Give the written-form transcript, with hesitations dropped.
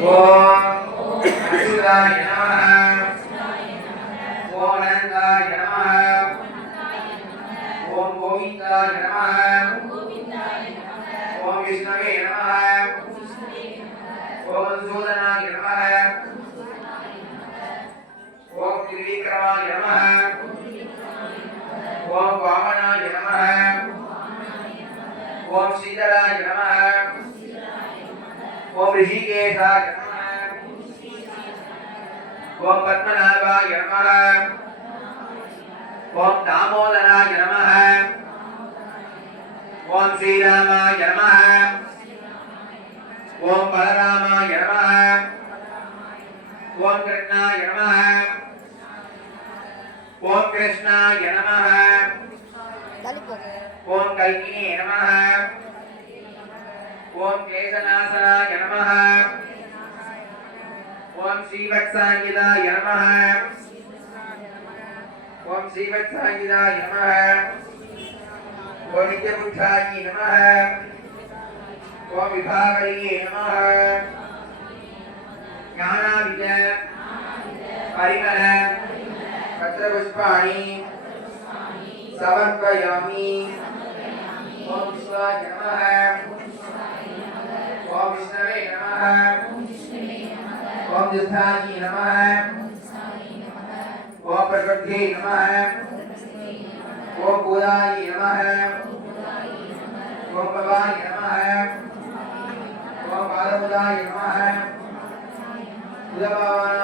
ओम अच्युताय नमः ओम अनंताय नमः ओम गोविंदाय नमः ओम विष्णवे नमः ओम मधुसूदनाय नमः ओम त्रिविक्रमाय नमः ओम वामनाय नमः ओम श्रीधराय नमः ओम ऋषिकेशाय नमः ओम पद्मनाभाय नमः ओम दामोदराय नमः ओम श्रीरामाय नमः ओम बलरामाय नमः ओम कृष्णाय नमः ओम कृष्णाय नमः ओम कल्किने नमः ओम केशनाशनाय नमः ओम श्रीवत्सांगिदाय नमः ओम श्रीवत्सांगिदाय नमः ओम नित्यपुरुषाय नमः ओम विभावरिये नमः ज्ञानाविद्य परिमल पत्रपुष्पाणि समर्पयामि ओम विश्वाय नमः ओम विष्णवे नमः ओम दुष्टाय नमः ओम प्रकृते नमः ओम बुधाय नमः ओम भवाय नमः ओम बालबुधाय नमः बुधभवाय